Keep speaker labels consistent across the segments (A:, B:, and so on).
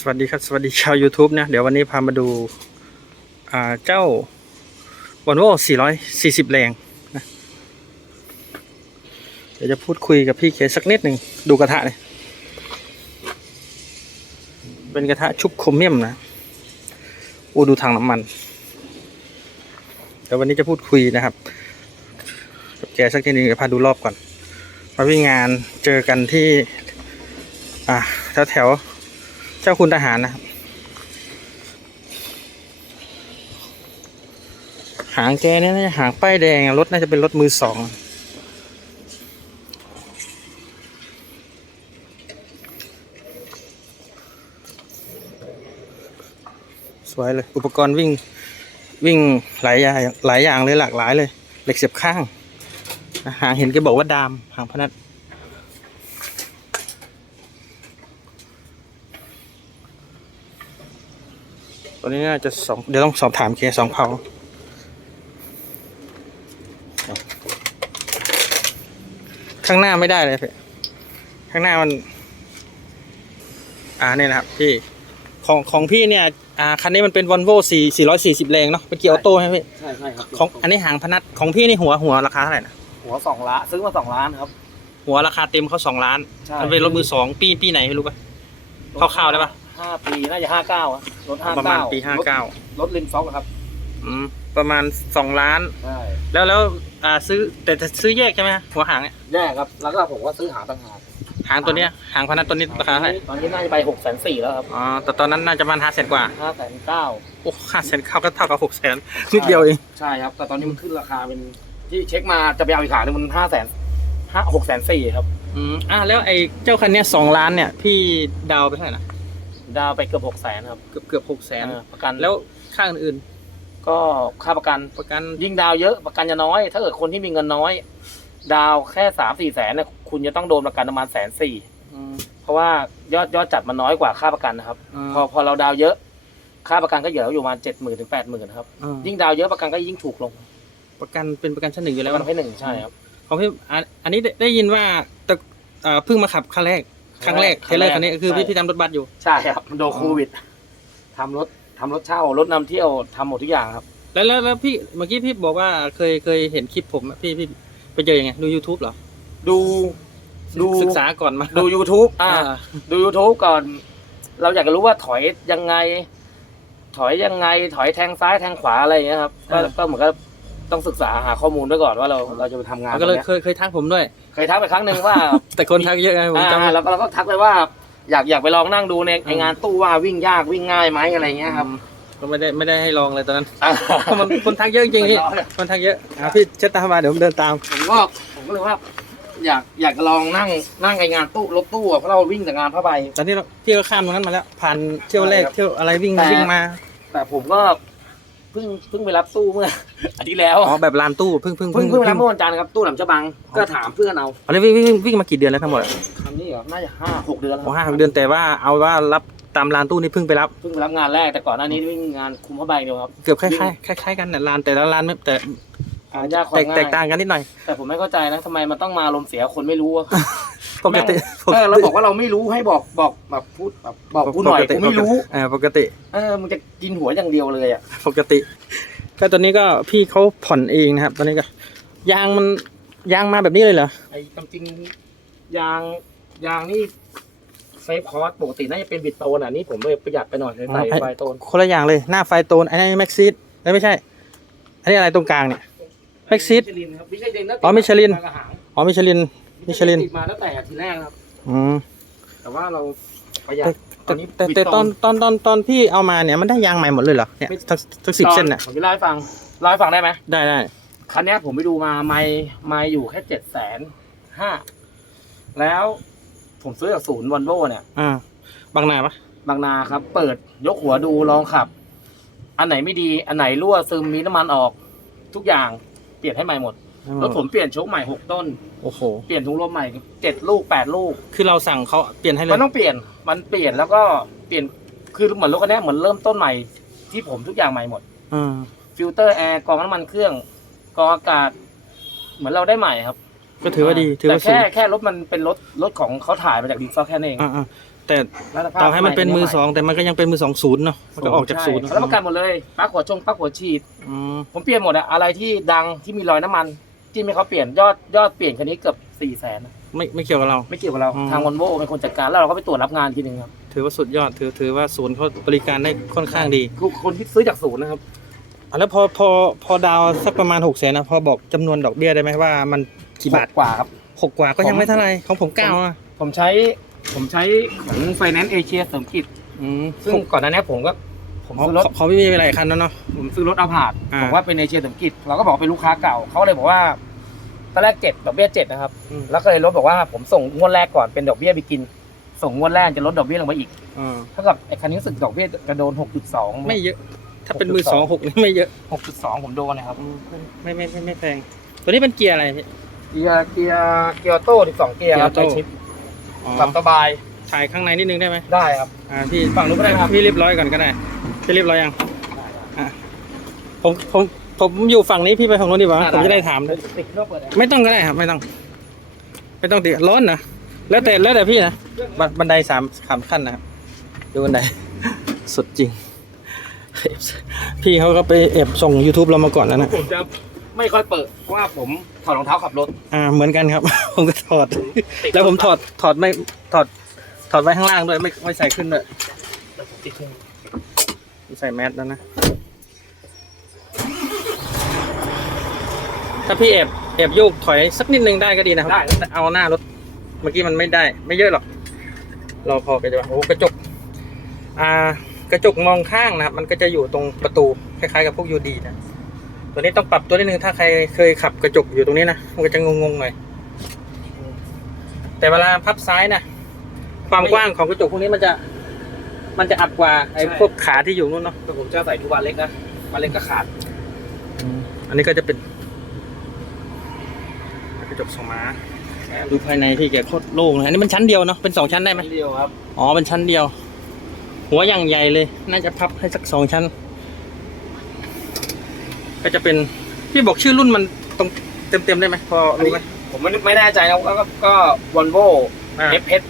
A: สวัสดีครับ สวัสดีชาว YouTube นะ เดี๋ยววันนี้พามาดูอ่าเจ้า Volvo 440 แรงนะเดี๋ยวจะพูดคุยกับพี่เคสักนิดหนึ่งดูกระทะเลยเป็นกระทะชุบโครเมียมนะอูดูทางน้ำมัน เดี๋ยววันนี้จะพูดคุยนะครับกับแกสักทีหนึ่งเดี๋ยวพาดูรอบก่อนมาวิ่งงานเจอกันที่ อ่าแถวแถว เจ้าคุณทหารนะครับ หางแกเนี่ยน่าจะหางป้ายแดงรถน่าจะเป็นรถมือสองสวยเลย อุปกรณ์วิ่งวิ่งหลายอย่างหลายอย่างเลยหลากหลายเลย เหล็กเสียบข้างหางเห็นแกบอกว่าดามหางพนัด ตัวนี้น่าจะสองเดี๋ยวต้องสอบถามเคสองเผาข้างหน้าไม่ได้เลยพี่ข้างหน้ามัน อ่าเนี่ยนะครับพี่ของของพี่เนี่ย อ่าคันนี้มันเป็น Volvo 4 440แรงเนาะเป็นเกียร์ออโต้ใช่ไหมพี่
B: ใช่ใช่ครับ
A: ของอันนี้หางพนัดของพี่นี่หัวหัวราคาเท่าไหร่นะ
B: หัวสองล้านซื้อมาสองล้านครับ
A: หัวราคาเต็มเขาสองล้าน
B: ใช่
A: มันเป็นรถมือสองปีปีไหนไม่รู้ป่ะคร่าวๆได้ปะ
B: ห้าปีน่าจะห้าเก้าอะรถห้า
A: ประมาณ
B: เก้า
A: ปีห้าเก้าร
B: ถริมฟ็อกอะครับ
A: อืมประมาณสองล้าน
B: ใช่
A: แล้วแล้วอ่าซื้อแต่แต่ซื้อแยกใช่ไหมหัวหางเนี่ย
B: แย่ครับ แล้วก็ผมก็ซื้อหางต่างหาก
A: หางตัวเนี้ยหางพนันตัวนี้ราคาเท่าไหร่
B: ตอนนี้น่าจะไปหกแสนสี่แล้วครับ
A: อ๋อแต่ตอนนั้นน่าจะประมาณห้าแสนกว่า
B: ห้าแสนเก้า
A: โอ้ห้าแสนเข้าก็เท่ากับหกแสนนิดเดียวเอง
B: ใช่ครับ แต่ตอนนี้มันขึ้นราคาเป็นที่เช็คมาจะไปเอาอีกขางหนึงมันห้าแสนห้าหกแสนสี่ครับ
A: อืมอะแล้วไอ้เจ้าคันเนี้ยสองล้านเนี่ยพี่ดาวไปเท่าไหร่นะ
B: ดาวไปเกือบหกแสนครับ
A: เกือบเกือบหกแสน
B: เออประกัน
A: แล้วค่าอื่น
B: ก็ค่าประกัน
A: ๆประกัน
B: ยิ่งดาวเยอะประกันจะน้อย ถ้าเกิดคนที่มีเงินน้อย ดาวแค่สามสี่แสนเนี่ยคุณจะต้องโดนประกันประมาณแสนสี่
A: อืม
B: เพราะว่ายอดยอดจัดมันน้อยกว่าค่าประกันนะครับ
A: ม
B: พอพอเราดาวเยอะ ค่าประกันก็เหลืออยู่ประมาณเจ็ดหมื่นถึงแปดหมื่นครับ
A: อืม
B: ยิ่งดาวเยอะประกันก็ยิ่งถูกลง
A: ประกันเป็นประกันชั้นหนึ่งอยู่
B: แล้
A: แล้วว
B: มันให้หนึ่งใช่ครับ
A: ของพี่อันอันนี้ได้ได้ยินว่าแต่เอ่อเพิ่งมาขับครั้งแรก ครั้งแรก
B: ค
A: เท
B: รั้ง
A: เล
B: แร
A: อกร์คันนี้คือ
B: ใช่
A: พี่พี่ทำรถบัสอยู่
B: ใช่ครับโดนโควิดทำรถทำรถเช่ารถนำเที่ยวทำหมดทุกอย่างครับ
A: แล้วแล้วแล้วพี่เมื่อกี้พี่บอกว่าเคยเคยเห็นคลิปผมอะพี่พี่ไปเจอยังไงดู YouTube เหรอ
B: ดู ดู
A: ศึกษาก่อนมา
B: ดู YouTube อ่า
A: อ่า
B: ดู YouTube ก่อน เราอยากจะรู้ว่าถอยยังไง ถอยยังไง ถอยแทงซ้ายแทงขวาอะไรอย่างเงี้ยครับก็ก็เหมือนกับต้องศึกษาหาข้อมูลด้วยก่อนว่าเราเราจะไปทำงาน
A: แล้วก็เลย
B: ตรง
A: เค
B: เนี้ย
A: ยเคยทักผมด้วย
B: เคยทักไปครั้งหนึ่งว่า
A: แต่คนทักเยอะไงผมจำ
B: อ่าแล้วก็เราก็ทักไปว่า อยากอยากไปลองนั่งดูในในงานตู้ว่าวิ่งยากวิ่งง่ายไหมอะไรเงี้ยครับ
A: ก็ไม่ได้ไม่ได้ให้ลองเลยตอนนั้น
B: อ่า
A: เพราะมันคนทักเยอะจริงๆพี่คนทักเยอะอะพี่เช็ดตามมาเดี๋ยวผมเดินตาม
B: ผมก็ผมก็เลยว่า อยากอยากจะลองนั่งนั่งไองานตู้รถตู้อะเพราะเราวิ่งแต่งานผ้าใบ
A: ตอนที่เราพี่ก็ข้ามตรงนั้นมาแล้วผ่านเที่ยวแรก
B: ใช่ครับ
A: เที่ยวอะไรวิ่ง
B: แต่
A: วิ่งมา
B: แต่ผมก็ เพิ่งเพิ่งไปรับตู้เมื่ออาทิตย์แล้ว
A: อ๋อแบบลานตู้เพิ่งเพิ่ง
B: เพิ่งเพิ่งไปรับเมื่อวันจันทร์ครับตู้หลังเจ้าบังก็ถามเพื่อนเอา
A: อันนี้วิ่งวิ่งวิ่งวิ่งมากี่เดือนแล้วทั้งหมด
B: คันนี้เหรอน่าจะห้าหกเดือนแล้ว
A: โอ้ห้าหกเดือนแต่ว่าเอาว่ารับตามลานตู้นี่เพิ่งไปรับ
B: เพิ่งไปรับงานแรกแต่ก่อนหน้านี้วิ่งงานคุมผ้าใบเดียวครับ
A: เกือบคล้ายๆคล้ายๆกันแต่ลานแต่ละลานไม่แต่
B: หายากควา
A: แต
B: ม
A: ก
B: ง่าย
A: แตกต่างกันนิดหน่อย
B: แต่ผมไม่เข้าใจนะทำไมมันต้องมาลมณ์เสียคนไม่รู้อะ
A: ปกติ
B: เออเราบอกว่าเราไม่รู้ให้บอกบอกแบบพูดแบบบอกกูหน่อย
A: ปติ
B: กูไม่รู้
A: อ่าปกติ
B: เออมึงจะกินหัวอย่างเดียวเลยอะ
A: ปกติ ก็ตอนนี้ก็พี่เขาผ่อนเองนะครับ ตอนนี้ก็ ยางมันยางมาแบบนี้เลยเหรอ
B: ไอ้จริงๆยางยางนี่เซฟคอร์สปกติน่าจะเป็นบิดโตนอะนี่ผมเลยประหยัดไปหน่อยเลยใส่
A: อ๋อ
B: ไฟโตน
A: คนละอย่างเลยหน้าไฟโตนอันนี้แม็กซีดไม่ใช่ อันนี้อะไรตรงกลางเนี่ยแม็กซิส
B: ลินครับมิชลิน
A: อ๋อมิชลิน
B: มากระหาง
A: อ๋อมิชลินมิชลิน
B: ติดมาตั้งแต่ทีแรกนะครับ
A: อืม
B: แต่ว่าเราประหยัด
A: แต่แต่แต่ตอนตอนตอนตอนพี่เอามาเนี่ยมันได้ยางใหม่หมดเลยเหรอเนี่ยทั้งทั้งสิบเส้นน่ะ
B: ผมจะเล่าให้ฟังเล่าให้ฟังได้ไหม
A: ได้ได้
B: คันเนี้ยผมไปดูมาไม่ไม่อยู่แค่เจ็ดแสนห้าแล้วผมซื้อจากศูนย์วอลโวเนี่ย
A: อ่าบางนาปะ
B: บางนาครับ เปิดยกหัวดูลองขับ อันไหนไม่ดีอันไหนรั่วซึมมีน้ำมันออก ทุกอย่าง เปลี่ยนให้ใหม่หมดรถผมเปลี่ยนโชคใหม่หกต้น
A: โอ้โห
B: เปลี่ยนถุงลมใหม่เจ็ดลูกแปดลูก
A: คือเราสั่งเขาเปลี่ยนให้เล
B: มั
A: ย
B: นต้องเปลี่ยนมันเปลี่ยนแล้วก็เปลี่ยนคือเหมือนรถคันเนี้ยเหมือนเริ่มต้นใหม่ที่ผมทุกอย่างใหม่หมด
A: อืม
B: ฟิลเตอร์แอร์กรองน้ำมันเครื่องกรองอากาศ เหมือนเราได้ใหม่ครับ
A: ก็ถือว่าดี ถือ
B: แต่
A: ว่าสูง
B: แค่แค่รถมันเป็นรถรถของเขาถ่ายมาจากดีซอแค่นั้นเอง
A: อ่าๆ แต่
B: แล้วสภาพ
A: ต่อให้มันเป็นมือสองแต่มันก็ยังเป็นมือสองศูนย์เนาะมันก็ออกจากศูนย์
B: ใช่รับประกันหมดเลยปลั๊กหัวชงปลั๊กหัวฉีด
A: อืม
B: ผมเปลี่ยนหมดอะอะไรที่ดังที่มีรอยน้ำมันที่ไม่เขาเปลี่ยนยอดยอดเปลี่ยนคันนี้เกือบสี่แสน
A: ไม่ไม่เกี่ยวกับเรา
B: ไม่เกี่ยวกับเรา
A: อืม
B: ทางวอลโว่เป็นคนจัดการแล้วเราก็ไปตรวจรับงานทีหนึ่งครับ
A: ถือว่าสุดยอดถือถือว่าศูนย์เขาบริการได้ค่อนข้างดี
B: คือคนที่ซื้อจากศูนย์นะครับ
A: อะแล้วพอพอพอดาวสักประมาณหกแสนนะพอบอกจำนวนดอกเบี้ยได้ไหมว่ามันกี่บาท
B: กว่าครับ
A: หกกว่าก็ยัง
B: ผม
A: ไม่เท่าไหรของผมเก้าอะ
B: ผมใช้ ผมใช้ของไฟแนนซ์เอเชียเสริมกิจ
A: อืม
B: ซึ่งก่อนหน้านี้ผมก็ ผม
A: เขา
B: ซื้อรถ
A: เขาไม่มีหลายคันแล้วเนาะ
B: ผมซื้อรถเอาผาด
A: อ่า
B: บอกว่าเป็นเอเชียเสริมกิจ เราก็บอกว่าเป็นลูกค้าเก่า เขาเลยบอกว่าตอนแรกเจ็ดดอกเบี้ยเจ็ดนะครับ
A: อืม
B: แล้วก็เลยลดบอกว่าผมส่งงวดแรกก่อนเป็นดอกเบี้ยไปกิน ส่งงวดแรกจะลดดอกเบี้ยลงไปอีก
A: อ่า
B: เท่ากับไอ้คันนี้รู้สึกดอกเบี้ยกระโดนหกจุดสอง
A: ไม่เยอะ ถ้าเป็นมือสองหกนี่ไม่เยอะ
B: หกจุดสองผมโดนนะครับ
A: ไม่ไม่ไม่ไม่แพง ตัวนี้เป็นเกียร์อะไรพี่
B: เกียร์เกียร์เกียร์ออโต้สิบสองเกียร์ครับ
A: เกียร์ออโต้
B: ใช้ชิป
A: อ๋อ
B: ขับสบาย
A: ถ่ายข้างในนิดนึงได้ไหม
B: ได้ครับ
A: อ่าพี่
B: ฝั่งนู้นก็ได้ครับ
A: พี่เรียบร้อยก่อนก็ได้พี่เรียบร้อยยังอะผมผมผมอยู่ฝั่งนี้พี่ไปฝั่งนู้นดีกว่าผมจะได้ถาม
B: ติดเครื่องเปิดแอร์
A: ไม่ต้องก็ได้ครับ ไม่ต้อง ไม่ต้องติดร้อนนะแล้วแต่แล้วแต่พี่นะบันบันไดสามสามขั้นนะครับดูบันได สุดจริง พี่เขาก็ไปแอบส่ง YouTube เรามาก่อนแล้วนะ
B: ผมจะไม่ค่อยเปิดเพราะว่าผม ถอดรองเท้าขับรถ
A: อ่าเหมือนกันครับ ผมก็ถอด แล้วผมถอดถอดไม่ถอดถอดไว้ข้างล่างด้วยไม่ไม่ใส่ขึ้นด้วย
B: ติดเครื่อง
A: ใส่แมสแล้วนะ ถ้าพี่แอบแอบโยกถอยสักนิดนึงได้ก็ดีนะครับ
B: ได้
A: แต่เอาหน้ารถ เมื่อกี้มันไม่ได้ ไม่เยอะหรอก เราพอไปดีกว่าโอ้กระจก อ่ากระจกมองข้างนะครับ มันก็จะอยู่ตรงประตู คล้ายๆกับพวกยูดีนะ ตัวนี้ต้องปรับตัวนิดนึงถ้าใครเคยขับกระจกอยู่ตรงนี้นะมันก็จะงงๆหน่อยแต่เวลาพับซ้ายนะความกว้างของกระจกพวกนี้มันจะ มันจะอับกว่าไอ้พวกขาที่อยู่นู่นเนาะ
B: แต่ผมจะใส่ทุกวันเล็กนะวันเล็กก็ขาด
A: อันนี้ก็จะเป็นกระจกสองม้าดูภายในที่แกโคตรโล่งเลยอันนี้มันชั้นเดียวเนาะเป็นสองชั้นได้ไหม
B: เดียวครับ
A: อ๋อเป็นชั้นเดียว หัวอย่างใหญ่เลย น่าจะพับให้สักสองชั้น ก็จะเป็นพี่บอกชื่อรุ่นมันตรงเต็มๆได้ไหมพอรู้ไหม
B: ผมไม่ไม่แน่ใจนะก็ก็ก็วอลโว่
A: อ่า
B: เอฟเอส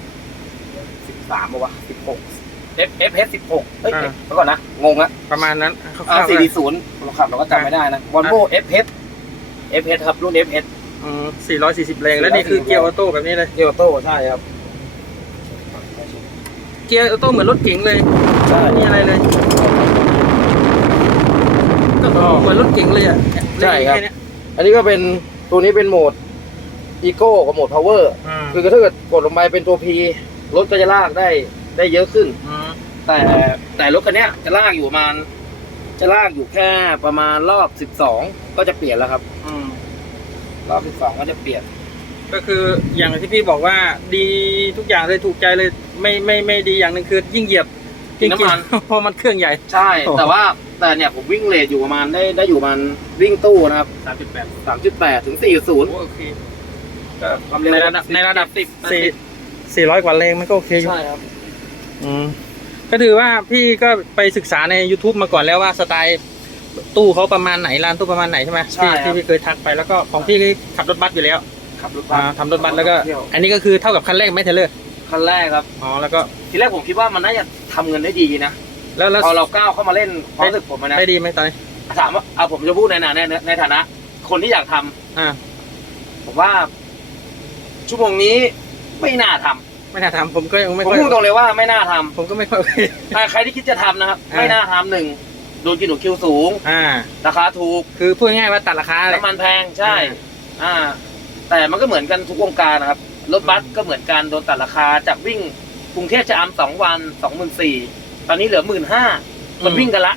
B: สิบสามวะสิบหกเอฟเอฟเอสสิบหกเฮ้ย
A: อ่า
B: เดี๋ยวก่อนนะ งงอะ
A: ประมาณนั้นคร่าวๆ
B: สี่
A: เลย
B: ศูนย์เราขับเราก็จำไม่ได้นะวอลโว่เอฟเอสเอฟเอสครับรุ่นเอฟเอส
A: สี่ร้อยสี่สิบแรงแล้วนี่คือเกียร์ออโต้แบบนี้เลย
B: เกียร์ออโต้ใช่ครับ
A: เกียร์ออโต้เหมือนรถเก๋งเลย
B: ใช่
A: ไม่มีอะไรเลย ก็ เหมือนรถเก๋งเลยอะ
B: ใช่ครับ
A: แเนี้ย
B: อันนี้ก็เป็นตัวนี้เป็นโหมดอีโก้กับโหมดพาวเวอร์
A: อืม
B: คือถ้าเกิดกดลงไปเป็นตัว P รถก็จะลากได้ได้เยอะขึ้น
A: อืม
B: แต่แต่รถคันเนี้ยจะลากอยู่ประมาณ จะลากอยู่แค่ประมาณรอบ12ก็จะเปลี่ยนแล้วครับ
A: อืม
B: รอบ12ก็จะเปลี่ยน
A: ก็คืออย่างที่พี่บอกว่าดีทุกอย่างเลยถูกใจเลย ไม่ไม่ไม่ดีอย่างหนึ่งคือ ยิ่งเหยียบยิ่งกิน
B: น้ำมัน
A: เพราะมันเครื่องใหญ่
B: ใช่
A: โอ้
B: แต่ว่า แต่เนี่ยผมวิ่งเลทอยู่ประมาณได้ได้อยู่ประมาณวิ่งตู้นะครับ3.8 3.8 ถึง 40
A: โอเค
B: ความเร็ว
A: ในระดับในระดับ
B: สิบ
A: สี่สี่ร้อยกว่าแรงมันก็โอเคอยู่
B: ใช่ครับ
A: อืมก็ถือว่าพี่ก็ไปศึกษาใน YouTube มาก่อนแล้วว่าสไตล์ตู้เขาประมาณไหนร้านตู้ประมาณไหนใช่ไหม
B: ใช่
A: ที่
B: ครับ
A: ที่พี่เคยทักไปแล้วก็ของพี่นี่ขับรถบัสอยู่แล้ว
B: ขับรถ
A: อ่า
B: บัส
A: ทำรถบัสแล้วก็
B: เที่ย
A: อันนี้ก็คือเท่ากับคันแรกไหมเทเลอร์
B: คันแรกครับ
A: อ๋อแล้วก็
B: ทีแรกผมคิดว่ามันน่าจะทำเงินได้ดีนะ
A: แล้วแล้ว
B: พอเราก้าวเข้ามาเล่นความรู้สึกผมอะนะ
A: ได้ดีไหมตอนนี้
B: ถามว่าเอาผมจะพูดในฐานะในในฐานะ คนที่อยากทำ
A: อ่า
B: ผมว่า ชั่วโมงนี้ไม่น่าทำ
A: ไม่น่าทำผมก็ยังไม่
B: ผม
A: ค่อย
B: พูดตรงเลยว่าไม่น่าทำ
A: ผมก็ไม่ค่อยโอเค
B: ถ้าใครที่คิดจะทำนะครับ
A: อ่า
B: ไม่น่าทำหนึ่งโดนกินหนูคิวสูง
A: อ่า
B: ราคาถูก
A: คือพูดง่ายๆว่าตัดราคาเลย
B: น้ำมันแพงใช่ อ่า แต่มันก็เหมือนกันทุกวงการนะครับรถบัสก็เหมือนกันโดนตัดราคาจากวิ่งกรุงเทพจะอำสองวันสองหมื่นสี่ ตอนนี้เหลือหมื่นห้ามันวิ่งกันละ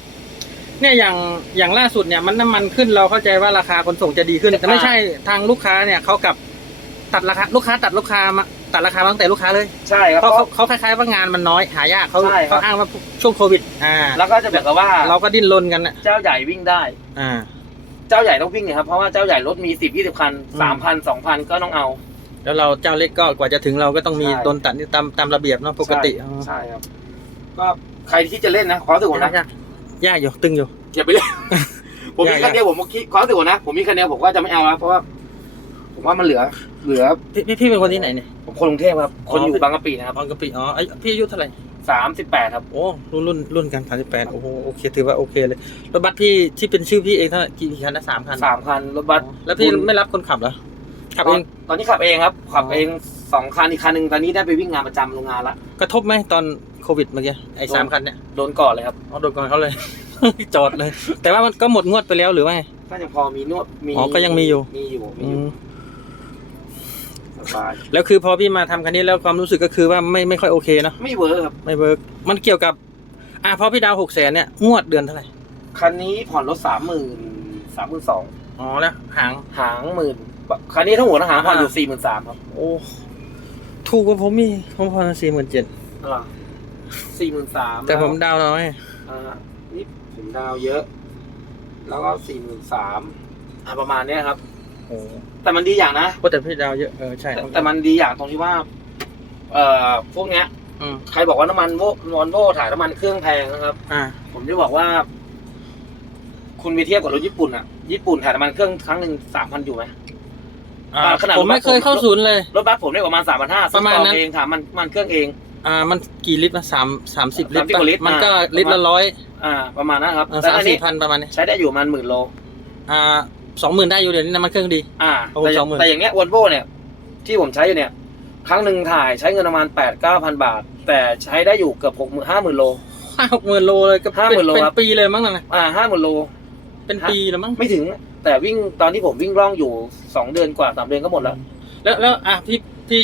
A: เนี่ยอย่างอย่างล่าสุดเนี่ยมันน้ำมันขึ้นเราเข้าใจว่าราคาขนส่งจะดีขึ้น แต่ไม่ใช่ทางลูกค้าเนี่ยเขากลับตัดราคาลูกค้าตัดลูกค้ามาตัดราคามาตั้งแต่ลูกค้าเลย
B: ใช่ครับ
A: เพราะ
B: เพ
A: เขา
B: ราะ
A: เขาคล้ายๆว่างานมันน้อยหายากเขา
B: ใช่ครับ
A: เขาอ้างว่าช่วงโควิด อ่า
B: แล้วก็จะแบบกับว่า
A: เราก็ดิ้นรนกันน่ะ
B: เจ้าใหญ่วิ่งได้
A: อ่า
B: เจ้าใหญ่ต้องวิ่งเนี่ยครับเพราะว่าเจ้าใหญ่รถมีสิบยี่สิบคัน
A: อืม
B: สามพันสองพันก็ต้องเอา
A: แล้วเราเจ้าเล็กก็กว่าจะถึงเราก็ต้องมี
B: ใช่
A: โดนตัดนี่ตามตามระเบียบเนาะปกติ
B: ใช่ใช่ครับ ก็ ใครที่จะเล่นนะความรู้สึกผม
A: ยา
B: นะ
A: กยากยากอยู่ตึงอยู่
B: อย่าไปเล่นผมมี
A: ยาก
B: คันเดียวผมคิดความรู้สึกผมนะผมมีคันเดียวผมก็จะไม่เอาแล้วเพราะว่าผมว่ามันเหลือ เหลือ
A: พี่พี่พี่เป็นคนที่ไหนเนี่ย
B: ผมคนกรุงเทพครับคนอยู่
A: อ๋อ
B: บางกะปินะครับ
A: บางกะปิอ๋อไอยพี่อายุเท่าไหร่
B: สามสิบแปดครับ
A: โอ้รุ่นรุ่นรุ่นกันสามสิบแปดโอ้โหโอเคถือว่าโอเคเลยรถบัสพี่ที่เป็นชื่อพี่เองเท่าไหร่กี่คันนะสามคัน
B: สามคันรถบัส
A: อ๋อแล้วพี่ไม่รับคนขับเหรอขับเอง
B: ตอนนี้ขับเองครับ ขับ
A: อ๋อ
B: เอง สองคันอีกคันหนึ่งตอนนี้ได้ไปวิ่งงานประจำโรงงานละ
A: กระทบไหมตอนโควิดเมื่อกี้ไอ้สามคันเนี่ย
B: โดนก่อนเลยครับ
A: เอาโดนก่อนเขาเลย จอดเลย แต่ว่ามันก็หมดงวดไปแล้วหรือว่าไง
B: ก็ยังพอมีนวดมี
A: อ๋อก็ยังมีอยู่
B: มีอยู่มี
A: อื
B: อยู่
A: ม
B: สบาย
A: แล้วคือพอพี่มาทำคันนี้แล้วความรู้สึกก็คือว่าไม่ไม่ค่อยโอเคเนอะ
B: ไม่เวิร์คครับ
A: ไม่เวิร์กมันเกี่ยวกับ อะพอพี่ดาวหกแสนเนี่ยงวดเดือนเท่าไหร่
B: คันนี้ผ่อนรถสามหมื่นสามหมื่นสอง
A: อ๋อแล้วหาง
B: หางหมื่นคันนี้ทั้งหัวทั้งหางผ่อนอยู่
A: อ่า
B: สี่หมื่นสามครับ
A: โอ้ ถูกกว่าผมมีผมพอสี่หมื่นเจ็ด
B: อะไรสี่หมื่นสาม
A: แต่ผมดาวน้อย
B: อ่านี่ผมดาวเยอะ แล้วก็สี่หมื่นสามอ่าประมาณเนี้ยครับ
A: โอ้
B: แต่มันดีอย่างนะ
A: ก็แต่พี่ดาวเยอะเออใช่
B: แต่แต่มันดีอย่างตรงที่ว่า เอ่อพวกเนี้ย
A: อืม
B: ใครบอกว่าน้ำมันโววอนโวถ่ายน้ำมันเครื่องแพงนะครับ
A: อ่า
B: ผมจะบอกว่า คุณไปเทียบกับรถญี่ปุ่นอะญี่ปุ่นถ่ายน้ำมันเครื่องครั้งหนึ่งสามพันอยู่ไหม
A: อ่า
B: อ่าขนาด
A: ผมไม่เคยเข้าศูนย์เลย
B: รถบัสผมได้ประมาณสามพันห้า
A: ประมาณนั้น
B: เองถามมันมันเครื่องเอง
A: อ่ามันกี่ลิตรนะสามสามสิบลิตร
B: 30กว่าลิตร
A: มันก็
B: อ่า
A: ลิตรละร้อย
B: อ่าประมาณนั้นครับ
A: อ่า
B: แต่
A: สาม
B: อันนี้
A: สี่พันประมาณนี้
B: ใช้ได้อยู่ประมาณหมื่นโล
A: อ่าสองหมื่นได้อยู่เดี๋ยวนี้น้ำมันเครื่องดี
B: อ่า
A: โอ้
B: แต่อย่าง
A: 20,000
B: แต่อย่างเนี้ยวอนโวเนี่ย ที่ผมใช้อยู่เนี่ย ครั้งหนึ่งถ่ายใช้เงินประมาณแปดเก้าพันบาท แต่ใช้ได้อยู่เกือบหกหมื่นห้าหมื่นโล
A: ห้าหกหมื่นโลเลยก็
B: ห้าห
A: เป็
B: มื่นโล
A: น
B: ครับ
A: ปีเลยมั้งนั่นนะ
B: อ่าห้าหมื่นโล
A: เป็นปีแล้วมั้ง
B: ไม่ถึง แต่วิ่งตอนที่ผมวิ่งร่องอยู่สองเดือนกว่าสามเดือนก็หมดแล้ว
A: แล้วแล้วอะพี่พี่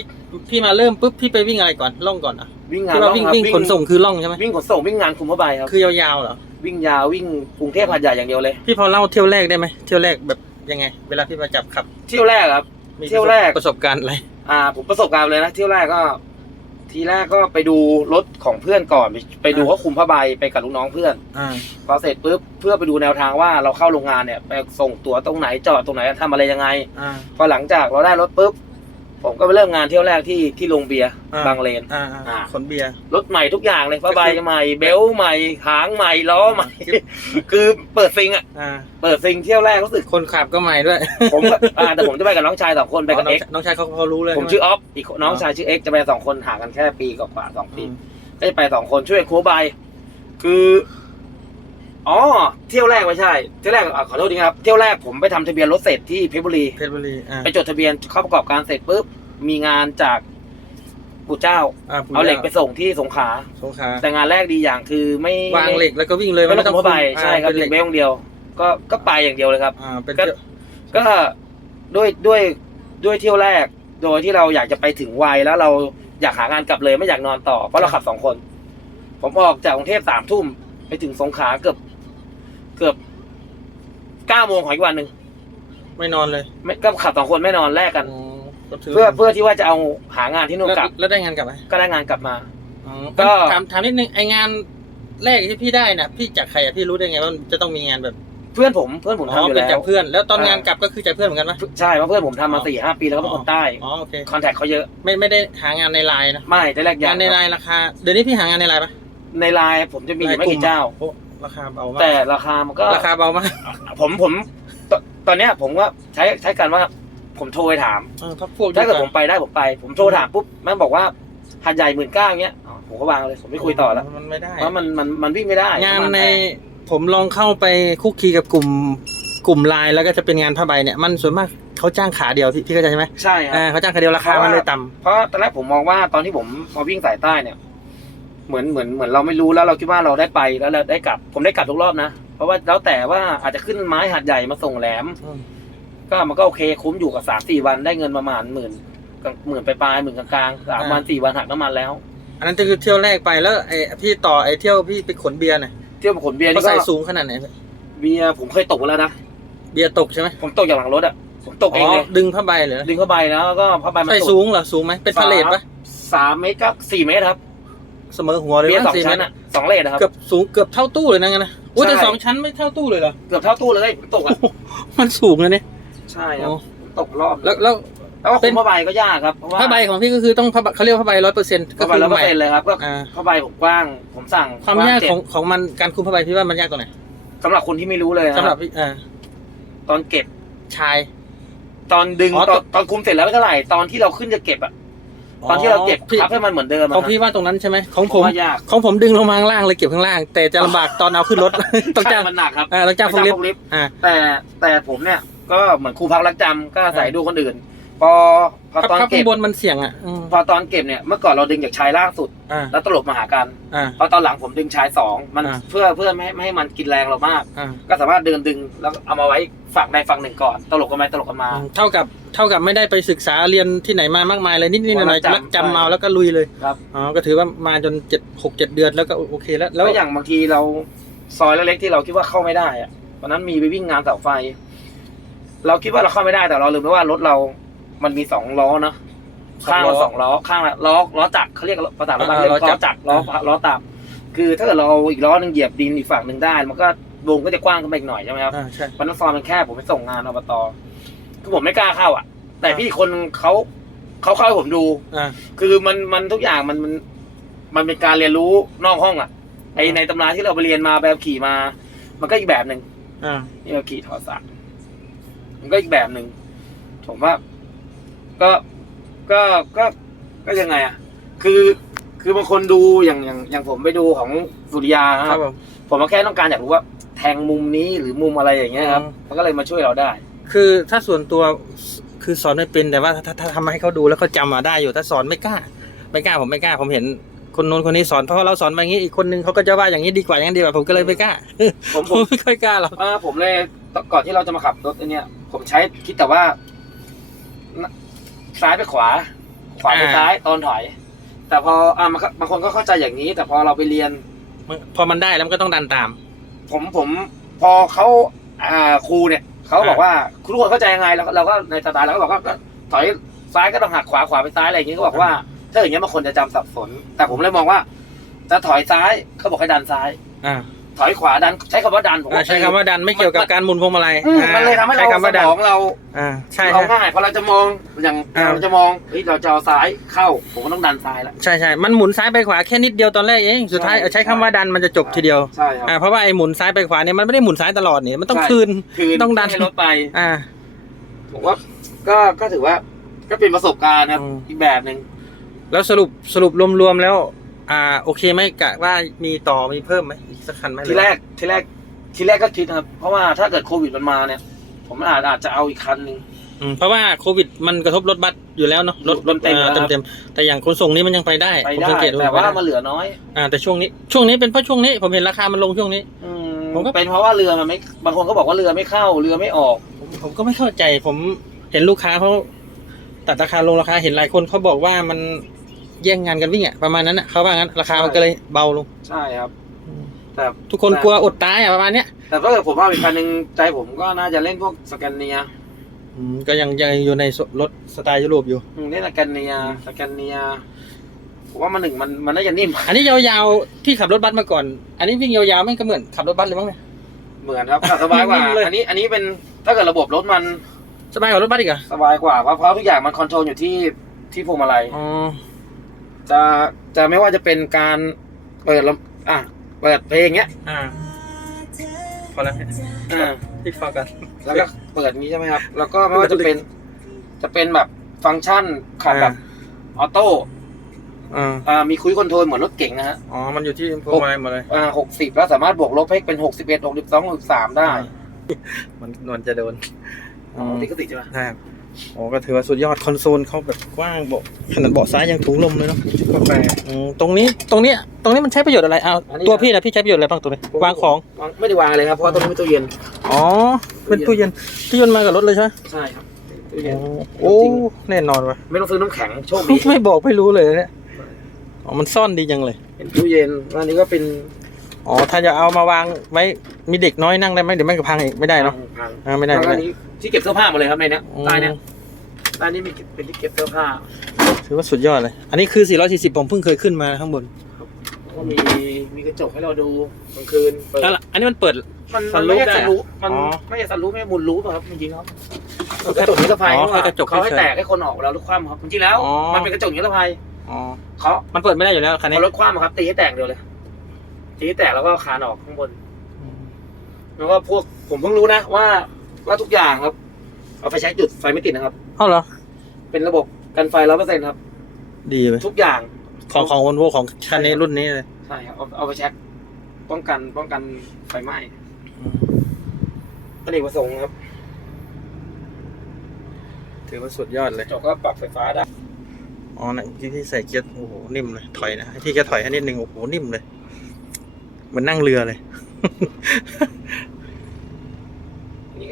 A: พี่มาเริ่มปุ๊บพี่ไปวิ่งอะไรก่อนล่องก่อนอะ
B: วิ่งงาน
A: ที่
B: ร่
A: ว่า
B: อง
A: วิ่ง
B: ครับ
A: วิ่งขนส่งคือล่องใช่ไหม
B: วิ่งขนส่งวิ่งงานคุมผ้าใบครับ
A: คือยาวๆเหรอ
B: วิ่งยาววิ่งกรุงเทพหาดใหญ่อย่างเดียวเลย
A: พี่พอเล่าเที่ยวแรกได้ไหมเที่ยวแรกแบบยังไง เวลาพี่มาจับขับ
B: เที่ยวแรกครับ
A: มี
B: เที่ยวแรก
A: ประสบการณ์อะไร
B: อ่าผมประสบการณ์เลยนะเที่ยวแรกก็ ทีแรกก็ไปดูรถของเพื่อนก่อน ไปไปดูเขาคุมผ้าใบไปกับลูกน้องเพื่อน
A: อ่า
B: พอเสร็จปุ๊บเพื่อไปดูแนวทางว่าเราเข้าโรงงานเนี่ยไปส่งตั๋วตรงไหนจอดตรงไหนทำอะไรยังไง
A: อ่า
B: พอหลังจากเราได้รถปุ๊บ ผมก็ไปเริ่มงานเที่ยวแรกที่ที่โรงเบียร์
A: อ่า
B: บางเลน
A: อ่า
B: อ่า
A: อ่า ขนเบียร์
B: รถใหม่ทุกอย่างเลยผ้าใบ
A: ก็คือ
B: ใหม่ เบลต์ใหม่หางใหม่ล้อใหม่ คือเปิดซิงอะ
A: อ่า
B: เปิดซิงเที่ยวแรกรู้สึก
A: คนขับก็ใหม่ด้วย
B: ผมก็อ่าแต่ผมจะไปกับน้องชายสองคนไปกับ
A: น้อง
B: เอ็ก
A: น้องชายเขาพอรู้เลย
B: ผมชื่อออฟอีกคนน้องชายชื่อเอ็กจะไปสองคนห่างกันแค่ปีกว่าๆสองปี
A: อืม
B: ก็จะไปสองคนช่วยโค้ชบายคือ อ๋อเที่ยวแรกไม่ใช่เที่ยวแรกอะขอโทษทีครับเที่ยวแรกผมไปทำทะเบียนรถเสร็จที่เพชรบุรี
A: เพชรบุรีอ่า
B: ไปจดทะเบียนเข้าประกอบการเสร็จปุ๊บมีงานจากปู่เจ้า
A: อ่าปู่
B: เอาเหล็กไป
A: ย่
B: ส่งที่สงขลา
A: สงขลา
B: แต่งานแรกดีอย่างคือไม่
A: วางเหล็กแล้วก็วิ่งเลย
B: ไม่ต้องคุมผ้าใบ
A: อ่
B: ใช่ครับ
A: เป็น
B: เห
A: เห
B: ล็
A: ล็
B: ก
A: ก
B: เบลอย่างเดียว ก็ก็ไปอย่างเดียวเลยครับ
A: อ่าเป็น
B: ก็ก็ด้วยด้วยด้วยเที่ยวแรก โดยที่เราอยากจะไปถึงวัยแล้วเราอยากหางานกลับเลยไม่อยากนอนต่อเพราะเราขับสองคน ผมออกจากกรุงเทพสามทุ่มไปถึงสงขลาเกือบ เกือบเก้าโมงของอีกวันหนึ่ง
A: ไม่นอนเลย
B: ไม่ก็ขับสองคนไม่นอนแลกกัน
A: อ๋อก็ถื
B: เพื่อเพื่อที่ว่าจะเอาหางานที่นู่น
A: แล้ว
B: กลับ
A: แล้วได้งานกลับไหม
B: ก็ได้งานกลับมา
A: อ๋อ
B: ก็
A: ถามถามนิดนึงไองานแรกที่พี่ได้น่ะ พี่จากใครอะพี่รู้ได้ไงว่ามันจะต้องมีงานแบบ
B: เพื่อนผมเพื่อนผม
A: อ๋
B: ทำ
A: อ
B: อยู่
A: เป็น
B: แล้
A: จาว กเพื่อน แล้วตอน
B: อ่าง
A: งานกลับก็คือจากเพื่อนเหมือนกันไหม
B: ใช่เพราะเพื่อนผมทำมา
A: อ๋อ
B: สี่ห้าปีแล้วเขาเป็นคนใต้
A: อ๋อโอเค
B: คอนแทคเขาเยอะ
A: ไม่ไม่ได้หางานในไลน์นะ
B: ไม่แต่แรกอยางา
A: นในไลน์ราคาเดี๋ยวนี้พี่หางานในไลน์ปะ
B: ในไลน์ผมจะมีอยู่ไม่กี่เจ้า
A: โอ้ ราคาเบามาก
B: แต่ราคามันก็
A: ราคาเบามาก
B: ผมผมตตอนเนี้ยผมว่าใช้ใช้การว่าผมโทรไปถาม
A: เออพักพวก
B: ถ้าเกิดผมไปได้ผมไป ผมโทรถามปุ๊บแม่งบอกว่าหาดใหญ่หมื่นเก้าเงี้ยอ๋อผมก็วางเลยผมไม่คุยต่อแล้ว
A: มันไม่ได้
B: เพราะมันมันมันวิ่งไม่ได้
A: งาน
B: มั
A: ใน
B: แพ
A: ผมลองเข้าไปคุกคีกับกลุ่มกลุ่มไลน์แล้วก็จะเป็นงานผ้าใบเนี่ยมันส่วนมากเขาจ้างขาเดียวพี่พี่เข้าใจใช่ไหม
B: ใช่ครั
A: อ่า
B: บ
A: เขาจ้างขาเดียวราคามันเลยต่ำ
B: เพราะตอนแรกผมมองว่าตอนที่ผมมาวิ่งสายใต้เนี่ย เหมือนเหมือนเหมือนเราไม่รู้แล้วเราคิดว่าเราได้ไปแล้วเราได้กลับ ผมได้กลับทุกรอบนะ เพราะว่าแล้วแต่ว่าอาจจะขึ้นไม้หาดใหญ่มาส่งแหลม
A: อืม
B: ก็มันก็โอเคคุ้มอยู่กับสามสี่วันได้เงินประมาณหมื่นหมื่นไปปลายๆหมื่นกลางๆสามวันสี่วันหักน้ำมันแล้ว
A: อันนั้นคือเที่ยวแรกไปแล้วไอ้พี่ต่อไอ้เที่ยวพี่ไปขนเบียร์หน่อย
B: เที่ยวขนเบียร์
A: เขา
B: นี่ก็
A: ใส่สูงขนาดไหน
B: เบียร์ผมเคยตกมาแล้วนะ
A: เบียร์ตกใช่ไหม
B: ผมตกจากหลังรถอะผมตกเองเลย
A: ดึงผ้าใบเหรอ
B: ดึงเข้าไปแล้วก็ผ้าใบมัน
A: ใส่
B: ตก
A: สูงเหรอสูงไหมเป็นพาเลทปะ
B: สามเมตรก็สี่เมตรครับ
A: เสมอหัวเลย
B: เบียร์ส
A: วะ
B: อง
A: สี่เม
B: ชั้
A: ต
B: น
A: ร
B: อะสองเลนนะครับ
A: เกือบสูงเกือบเท่าตู้เลยนะงั้นนะอุ้ยแต่
B: ใช่
A: สองชั้นไม่เท่าตู้เลยเหรอ
B: เกือบเท่าตู้เลยผมตกอะ
A: มันสูงเลยเนี่ย
B: ใช่ครับ
A: อ๋อ
B: ผมตกรอบ
A: แล้วแล้ว
B: แล้วก็
A: เป็
B: คุ
A: น
B: มผ้าใบก็ยากครับเพราะว่า
A: ผ้าใบของพี่ก็คือต้องผ้าใบเขาเรียกว่าผ้าใบร้อยเปอร์เซ็นต์ก็
B: ผ้าใบ
A: คือ
B: ร้อยเปอ
A: ใหม่
B: ร์เซ็นต์เลยครับก็
A: อ่า
B: ผ้าใบผมกว้างผมสั่ง
A: ความ
B: กว้ง
A: ยาก
B: เจ็ด
A: ของของมันการคุมผ้าใบพี่ว่ามันยากตรงไหน
B: สำหรับคนที่ไม่รู้เลยนะ
A: สำหรับพี่อ่า
B: ตอนเก็บ
A: ชาย
B: ตอนดึง
A: อ๋อ
B: ตอนตอนคุมเสร็จแล้วไม่เท่าไหร่ตอนที่เราขึ้นจะเก็บอะ ตอนที่เราเก็บ
A: พี่
B: พับให้มันเหมือนเดิมอะ
A: ของพี่ว่าตรงนั้นใช่ไหมของผม
B: ว่ายาก
A: ของผมดึงลงมาข้างล่างเลยเก็บข้างล่าง แต่จะลำบากตอนเอาขึ้นรถ ต้องจ้าง
B: ใช่มันหนักครับ
A: อ่าต้องจ้างฟงลิฟต์
B: ต้องลิฟต์
A: อ่า
B: แต่แต่ผมเนี่ยก็เหมือนครูพักรักจำก็อาศัย
A: อ่า
B: ดูคนอื่น พอพอ
A: ครับ
B: ตอน
A: ครับ
B: เก็
A: ข้า
B: บ
A: งบนมันเสี่ยงอะอืม
B: พอตอนเก็บเนี่ยเมื่อก่อนเราดึงจากชายล่างสุด
A: อ่า
B: แล้วตลบมาหากัน
A: อ่า
B: พอตอนหลังผมดึงชายสองมัน
A: อ่า
B: เพื่อเพื่อไม่ให้ไม่ให้มันกินแรงเรามาก
A: อ่า
B: ก็สามารถเดินดึงแล้วเอามาไว้ ฝั่งใดฝั่งหนึ่งก่อน ตลกกันไปตลกกันมา
A: เท่ากับเท่ากับไม่ได้ไปศึกษาเรียนที่ไหนมามากมายเลยนิดๆหน่อยๆ
B: รั
A: รั
B: ก
A: ก
B: จำ
A: จำมาแล้วก็ลุยเลย
B: ครับ
A: อ๋อก็ถือว่ามาจนเจ็ดหกเจ็ดเดือนแล้วก็โอเคแล้ว
B: แล้
A: แล้วว
B: อย่างบางทีเราซอยเล็กๆที่เราคิดว่าเข้าไม่ได้อะวันนั้นมีไปวิ่งงานเสาไฟ เราคิดว่าเราเข้าไม่ได้แต่เราลืมไปว่ารถเรา มันมีสองล้อเนาะข้างละสองล้อข้างละล้อล้อจักรเขาเรียกภาษาบ้านเรียกล้อจักรล้อล้อตามคือถ้าเกิดเราเอาอีกล้อหนึ่งเหยียบดินอีกฝั่งหนึ่งได้ มันก็ วงก็จะกว้างขึ้นไปอีกหน่อยใช่ไหมครับ
A: อ่าใช่
B: วันนั้นซอยมันแคบผมไปส่งงานอบตคือผมไม่กล้าเข้าอะ แต่พี่คนเขาเขาเข้าให้ผมดู
A: อ่า
B: คือมันมันทุกอย่างมันมันมันเป็นการเรียนรู้นอกห้องอะไอ
A: อืม
B: ในตำราที่เราไปเรียนมาแบบขี่มา มันก็อีกแบบหนึ่ง
A: อ่า
B: นี่แบบขี่ถอดสักมันก็อีกแบบหนึ่งผมว่า ก็ก็ก็ก็ยังไงอะ คือคือบางคนดูอย่างอย่างอย่างผมไปดูของสุริยานะ
A: ค
B: ค
A: รั
B: รั
A: บบผม
B: ผมก็แค่ต้องการอยากรู้ว่า แทงมุมนี้หรือมุมอะไรอย่างเงี้ยครับ
A: อืม
B: มันก็เลยมาช่วยเราได้
A: คือถ้าส่วนตัวคือสอนไม่เป็นแต่ว่าถ้าถ้าถ้าทำให้เขาดูแล้วเขาจำมาได้อยู่ถ้าสอนไม่กล้า ไม่กล้าผมไม่กล้าผมเห็นคนนู้นคนนี้สอนเพราะว่าเราสอนมาอย่างนี้อีกคนนึงเขาก็จะว่าอย่างนี้ดีกว่าอย่างนี้ดีกว่าผมก็เลยไม่กล้า
B: ผม
A: ผ
B: ผมม
A: ไม่ค่อยกล้าหรอก
B: เออผมเลยก่อนที่เราจะมาขับรถอันเนี้ยผมใช้คิดแต่ว่า ซ้ายไปขวา ขวาไปซ้ายตอนถอย แต่พออ่ามันก็บางคนก็เข้าใจอย่างนี้ แต่พอเราไปเรียน
A: พอมันได้แล้วมันก็ต้องดันตาม
B: ผมผมพอเขาอ่าครูเนี่ยเขาบอกว่าครูเข้าใจยังไงเราก็เราก็ในสไตล์เราก็บอกว่าก็ถอยซ้ายก็ต้องหักขวาขวาไปซ้ายอะไรอย่างนี้ก็บอกว่าถ้าอย่างเงี้ยบางคนจะจำสับสน แต่ผมเลยมองว่า จะถอยซ้ายเขาบอกให้ดันซ้าย
A: อ่า
B: ถอยขวาดัน ใช้คำว่าดันผม
A: อ่า
B: ว่า
A: ใช้คำว่าดันไม่เกี่ยวกับการหมุนพวงมาลัย
B: อืม
A: อ่า
B: มันเลยทำให้เรา
A: ใช้คำว่า
B: ส
A: ดัน
B: มองเรา
A: อ่าใช่
B: เรา
A: ใช่
B: ง่ายพอเราจะมองอย่าง
A: อ่า
B: เราจะมองเฮ้ยเราจะเอาซ้ายเข้าผมก็ต้องดันซ้ายแล้ว
A: ใช่ใช่มันหมุนซ้ายไปขวาแค่นิดเดียวตอนแรกเองสุดท้าย
B: ใช่
A: เอาใช้คำว่าดันมันจะจบทีเดียว
B: ใช่ครับ
A: อ่าเพราะว่าไอ้หมุนซ้ายไปขวาเนี่ยมันไม่ได้หมุนซ้ายตลอดเนี่ยมันต้อง
B: ใช่
A: คืน
B: คือ
A: ต้องดัน
B: ให้รถไป
A: อ่า
B: ผมว่าก็ก็ถือว่าก็เป็นประสบการณ์ครับ
A: อืม
B: อีกแบบหนึ่ง
A: แล้วสรุปสรุปรวมๆแล้ว อ่า โอเคไหมกะว่ามีต่อมีเพิ่มไหมอีกสักคันไหม
B: ทีแรกทีแรกทีแรกก็คิดนะครับ เพราะว่าถ้าเกิดโควิดมันมาเนี่ย ผมอาจอาจจะเอาอีกคันหนึ่ง
A: อืมเพราะว่าโควิดมันกระทบรถบัสอยู่แล้วเนาะรถ
B: รถเต็ม
A: อ่า
B: แล้วครับ
A: เต็มๆแต่อย่างขนส่งนี้มันยังไปได้
B: ไป
A: ผม
B: ได้
A: สังเกตดู
B: แต่ว่า
A: ไปได้
B: มันเหลือน้อย
A: อ่า แต่ช่วงนี้ช่วงนี้เป็นเพราะช่วงนี้ผมเห็นราคามันลงช่วงนี้
B: อื
A: ผมก็
B: เป็นเพราะว่าเรือมันไม่บางคนก็บอกว่าเรือไม่เข้าเรือไม่ออก
A: ผมผมก็ไม่เข้าใจผมเห็นลูกค้าเขาตัดราคาลงราคาเห็นหลายคนเขาบอกว่ามัน แย่งงานกันวิ่งอะประมาณนั้นอะเขาว่างั้นราคามันก็เลยเบาลง
B: ใช่ครับ แต่
A: ทุกคนกลัวอดตายอะประมาณเนี้ย
B: แต่ถ้าเกิดผมว่าอีกคันหนึ่งใจผมก็น่าจะเล่นพวกสแกนเนีย
A: อืมก็ยังยังอยู่ในรถสไตล์ยุโรปอยู่
B: อืมเล่นสแกนเนียสแกนเนียผมว่ามันหนึ่งมันมันน่าจะนิ่ม
A: อันนี้ยาวๆที่ขับรถบัสมาก่อน อันนี้วิ่งยาวๆไม่งก็เหมือนขับรถบัสเลยมั้งเนี่ย
B: เหมือนครับขับสบายกว่า
A: นิ่มเลย
B: อันนี้อันนี้เป็นถ้าเกิดระบบรถมัน
A: สบายกว่ารถบัสอีกเหรอ
B: สบายกว่าเพราะเพราะทุกอย่างมันคอนโทรลอยู่ที่ที่พวงมาลัย
A: อ๋อ
B: จะจะไม่ว่าจะเป็นการเปิดลำอะเปิดเพลงเงี้ย
A: อ่าพอแล้ว
B: อ่า
A: ที่ฟังกัน
B: แล้วก็เปิดนี้ใช่ไหมครับ แล้วก็ไม่ว่าจะเป็น จะเป็นแบบฟังก์ชันขับแบบออโต้
A: อ่า
B: อ่ามีคุยคอนโทรลเหมือนรถเก่งนะฮะ
A: อ๋อ มันอยู่ที่พวงมาลัยหมดเลย
B: อ่าหกสิบแล้วสามารถบวกลบให้เป็นหกสิบเอ็ดหกสิบสองหกสิบสามได้
A: มันมันจะโดน
B: อ๋อนี่ก็ติดใช่ไหม
A: ใช่ครับ โอ้ก็ถือว่าสุดยอดคอนโซลเขาแบบกว้างเบาะขนาดเบาะซ้ายยังถุงลมเลยเนาะ
B: กาแฟ
A: อืมตรงนี้ตรงนี้ตรงนี้มันใช้ประโยชน์อะไรเอา
B: อันนี้
A: ตัวพี่นะพี่ใช้ประโยชน์อะไรบ้างตัวนี้วางของ
B: วางไม่ได้วางเลยครับเพราะว่าตรงนี้เป็นตู้เย็น
A: อ๋อเป็นตู้เย็นตู้เย็นมากับรถเลยใช่ไหม
B: ใช่ครับตู้เย็น
A: โอ้
B: จริง
A: แน่นอนว่ะ
B: ไม่ต้องซื้อน้ำแข็งโชคดี
A: ไม่บอกไม่รู้เลยเนี่ยอ๋อมันซ่อนดีจังเลย
B: เป็นตู้เย็นอันนี้ก็เป็น
A: อ๋อถ้าจะเอามาวางไว้มีเด็กน้อยนั่งได้ไหมเดี๋ยวแม่งก็พังอีกไม่ได้เนาะ
B: พัง
A: อ่าไม่ได้
B: แล้ว
A: ไม่
B: ก็
A: ได้
B: อันนี้ ที่เก็บเสื้อผ้าหมดเลยครับในเนี้ย
A: อืม
B: ใต้เนี้ยใต้นี้มีเป็นที่เก็บเสื้อผ้า
A: ถือว่าสุดยอดเลย อันนี้คือ 440 ผมเพิ่งเคยขึ้นมาข้างบน
B: แล้วก็มีมีกระจกให้เราดูกลางคืนเปิด
A: แล้วล่ะอันนี้มันเปิด
B: มัน
A: ซั
B: มัน
A: นรู
B: ไม่
A: ฟ
B: ใช่
A: ได้
B: ซันรูฟมัน
A: อ๋อ
B: ไม่ใช่ซันรูฟไม่ใช่มุนรูฟอะครับจริงๆครับ
A: อ๋อก
B: ระจกนิรภัย
A: อ๋อ
B: นี่หว่า
A: แค่กระจก
B: เขาให้
A: เฉยๆ
B: แตกให้คนออกแล้วรถคว่ำครับจริงๆแล้ว
A: อ๋อ
B: มันเป็นกระจกนิรภัย
A: อ๋อ
B: เขา
A: มันเปิดไม่ได้อยู่แล้วคันนี้
B: เอารถคว่ำอะครับตีให้แตกเดียวเลยตีให้แตกแล้วก็คานออกข้างบน แล้วก็พวกผมเพิ่งรู้นะว่า ว่าทุกอย่างครับคเอาไฟแช็กจุดไฟไม่ติดนะครับ
A: เอ้าเหรอ
B: เป็นระบบกันไฟร้อยเปอร์เซ็นต์ครับ
A: ดีเลย
B: ทุกอย่าง
A: ของของวอลโวของคันนี้รุ่นนี้เลย
B: ใช่ครับเอาเอาไฟแช็กป้องกันป้องกันไฟไหม้อเนกประสงค์ครับ
A: ถือว่าสุดยอดเลย
B: จกก็ปรับไฟฟ้าได้
A: อ๋อนะที่พี่ใส่เกียร์โอ้โหนิ่มเลยถอยนะให้พี่แกถอยให้นิดนึงโอ้โหนิ่มเลยเหมือนนั่งเรือเลย
B: นี่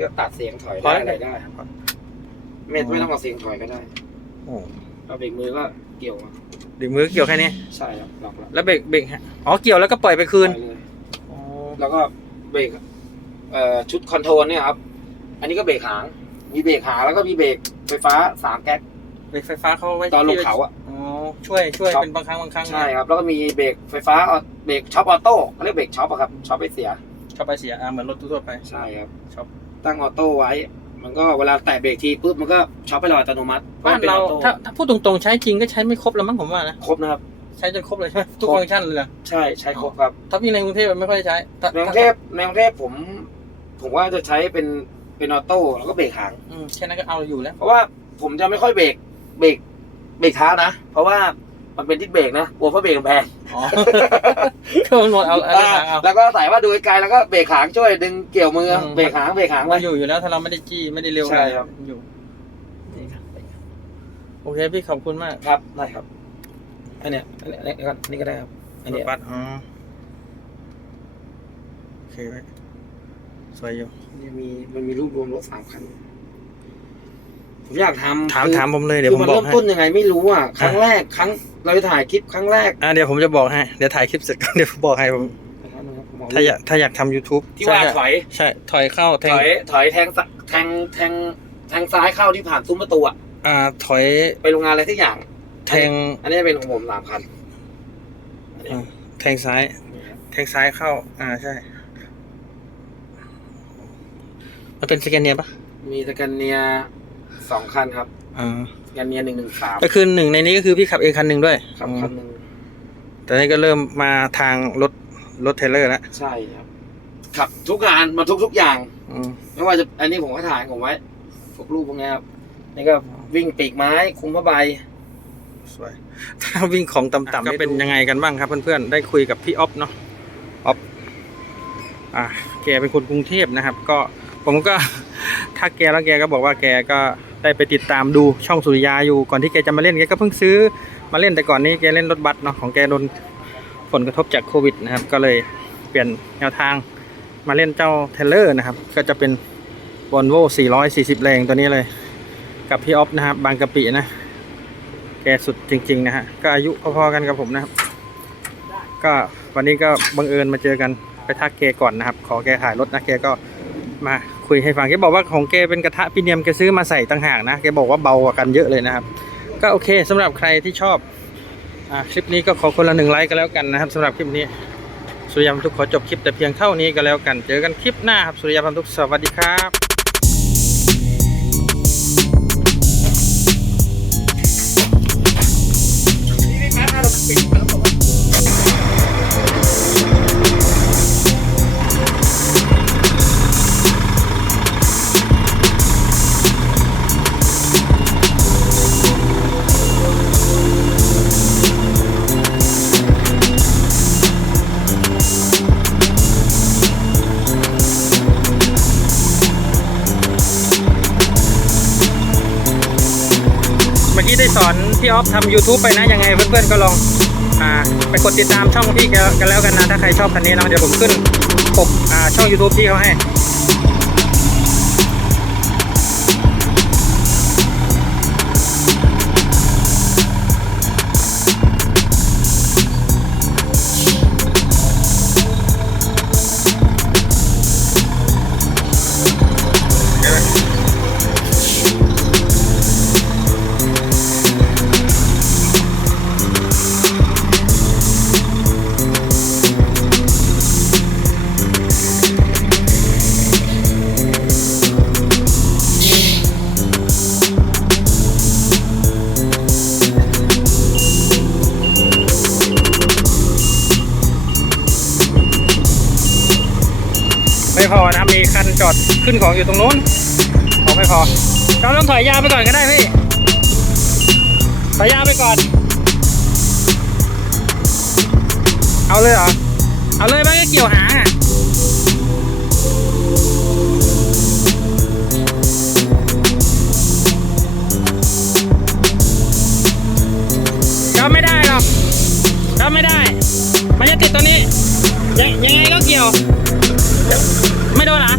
B: ก็ตัดเสียงถอย
A: พอ
B: ได้
A: แล้ว
B: อะไรได้ครับไม่ไม่ต้องเอาเสียงถอยก็ได้
A: โอ้
B: เอาเบรกมือก็เกี่ยวมา
A: ดึงมือเกี่ยวแค่นี้
B: ใช่ครับล็อกแล้ว
A: แล้วเบรกเบรกฮะอ๋อเกี่ยวแล้วก็ปล่อยไปคืน
B: ไปเลย
A: อ๋อ
B: แล้วก็เบรกเอ่อชุดคอนโทรลเนี่ยครับ อันนี้ก็เบรกหาง มีเบรกหางแล้วก็มีเบรกไฟฟ้าสามแก๊ส
A: เบรกไฟฟ้าเขาไว้
B: ตอนลง
A: ที่
B: เขาอะ
A: อ๋อช่วยช่วย
B: ครับ
A: เป็นบางครั้งบางครั้ง
B: ใช่ครับ แล้วก็มีเบรกไฟฟ้าออเบรกช็อปออโต้เขาเรียกเบรกช็อปอะครับช็อปไม่เสีย
A: เข้าไปเสียอ่าเหมือนรถทั่วๆไป
B: ใช่ครับ
A: ช็อป
B: ตั้งออโต้ไว้ มันก็เวลาแตะเบรกทีปุ๊บมันก็ช็อปไปเลยอัตโนมัติ
A: บ้านเรา
B: พะมันป็ออโต้
A: ถ้าถ้าพูดตรงๆใช้จริงก็ใช้ไม่ครบแล้วมั้งผมว่านะ
B: ครบนะครับ
A: ใช้จนครบเลยใช่ไหมทุก
B: ครบ
A: ฟังก์ชันเลยเหรอ
B: ใช่ใช้ครบครับ
A: ถ้าพี่ในกรุงเทพมันไม่ค่อยได้ใช้ถ้า
B: ในกรุงเทพในกรุงเทพผม ผมว่าจะใช้เป็นเป็นออโต้แล้วก็เบรกหาง
A: อืมแค่นั้นก็เอาอยู่แล้ว
B: เพราะว่าผมจะไม่ค่อยเบรกเบรกเบรกเท้านะ เพราะว่า มันเป็นที่เบรกนะกลัวเพราะเบรกมันแพง
A: อ๋อก็มันหมดเอาเอาเอาเอา
B: แล้วก็ใส่ว่าดูไกลๆแล้วก็เบรกหางช่วยดึงเกี่ยวมืออ
A: ม
B: เบรกหางเบรกหาง
A: มั
B: ไว้
A: นอยู่อยู่แล้วถ้าเราไม่ได้จี้ไม่ได้เร็ว
B: ใช่ครับ
A: อยู่นี่ครับโอเคพี่ขอบคุณมาก
B: ครับได้ครับอันเนี้ยอันเนี้ยอันเนี้ยก็อันนี้ก็ได้ครับอัน
A: ร
B: เนี้
A: ถ
B: ย
A: บัสอ๋อโอเคไหมสวยอยู่
B: มันมีมันมีรูปรวมรถสามคัน ผมอยากทำ
A: ถาม
B: คือ
A: ถามผมเลยเดี๋ยว
B: คื
A: ผ
B: อ
A: ม
B: มัน
A: บอ
B: เริ่
A: ก
B: ม
A: ให้
B: ต้นยังไงไม่รู้อะครั้งแรกครั้งเราจะถ่ายคลิปครั้งแรก
A: อ่าเดี๋ยวผมจะบอกให้เดี๋ยวถ่ายคลิปเสร็จก่อน เดี๋ยวผมบอกให้ผม
B: นะครับผมเถ้า
A: อยากถ้าอยากทำ YouTube
B: ที่ว่า
A: ใช่
B: ถอย
A: ใช่ถอยเข้าแท
B: ถ
A: ง
B: อยถอยแทงสะแทงแทงแทงซ้ายเข้าที่ผ่านซุ้มประตูอะ
A: อ่าถอย
B: ไปโรงงานอะไรทุกอย่าง
A: แทง
B: อันนี้เป็นของผมสามคัน
A: อ่าแทงซ้าย แทงซ้ายเข้า อ่าใช่ มันเป็นสแกนเนียปะ
B: มีสแกนเนีย สองคันครับ
A: อ่า
B: สแกนเนียหนึ่งหนึ่งสาม
A: ก็คือหนึ่งในนี้ก็คือพี่ขับเองคันหนึ่งด้วย
B: ครับ
A: อืม
B: คันหนึ่ง
A: แต่นี่ก็เริ่มมาทางรถรถเทรลเลอร์แล้ว
B: ใช่ครับ ขับทุกงานมาทุกทุกอย่าง
A: อืม
B: ไม่ว่าจะอันนี้ผมก็ถ่ายผมไว้พวกรูปพวกนี้ครับนี่ก็วิ่งปีกไม้คุมผ้าใบ
A: สวยถ้าวิ่งของต่ำๆก็เป็นยังไงกันบ้างครับเพื่อนๆได้คุยกับพี่ออฟเนาะออฟอ่าแกเป็นคนกรุงเทพนะครับ ก็ผมก็ ถ้าแกแล้วแกก็บอกว่าแกก็ได้ไปติดตามดูช่องสุริยาอยู่ก่อนที่แกจะมาเล่นแกก็เพิ่งซื้อมาเล่นแต่ก่อนนี้แกเล่นรถบัสเนาะของแกโดนผลกระทบจากโควิดนะครับ ก็เลยเปลี่ยนแนวทางมาเล่นเจ้าเทเลอร์นะครับ ก็จะเป็น Volvo 440 แรงตัวนี้เลย กับพี่ออฟนะครับ บางกะปินะ แกสุดจริง ๆ นะฮะ ก็อายุพอๆกันกับผมนะครับ ก็วันนี้ก็บังเอิญมาเจอกันไปทักแกก่อนนะครับ ขอแกถ่ายรถนะแกก็มา คุยให้ฟังแกบอกว่าของแกเป็นกระทะพิเนียมแกซื้อมาใส่ต่างหากนะแกบอกว่าเบากว่ากันเยอะเลยนะครับ ก็โอเคสำหรับใครที่ชอบอ่าคลิปนี้ก็ขอคนละหนึ่งไลค์ก็แล้วกันนะครับสำหรับคลิปนี้สุริยามทุกขอจบคลิปแต่เพียงเท่านี้ก็แล้วกัน เจอกันคลิปหน้าครับสุริยามทุกสวัสดีครับเพี่ออฟทำ YouTube ไปนะยังไงเพื่อนๆก็ลองอ่าไปกดติดตามช่องพี่กันแล้วกันนะถ้าใครชอบคันนี้เนาะเดี๋ยวผมขึ้นปกอ่าช่อง YouTube พี่เขาให้ ขึ้นของอยู่ตรงนู้น ของไม่พอเราต้องถอยยาวไปก่อนก็ได้พี่ ถอยยาวไปก่อน เอาเลยเหรอ เอาเลยมันก็เกี่ยวหางอะก็ไม่ได้หรอกก็ไม่ได้ มันจะติดตัวนี้ ยังยังไงก็เกี่ยว ไม่โดนหรอ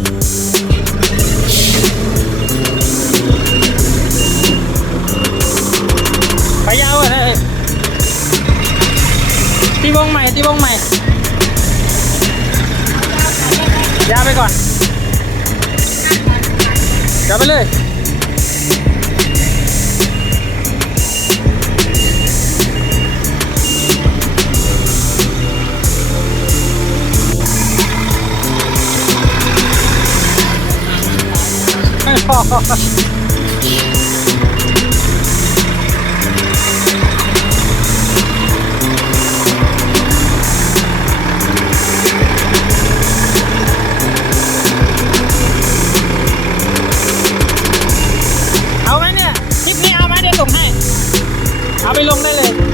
A: ไปยาวอะเอ้ยตีวงใหม่ตีวงใหม่ ยาวไปก่อนยาวไปเลยไม่พอ ลงได้เลย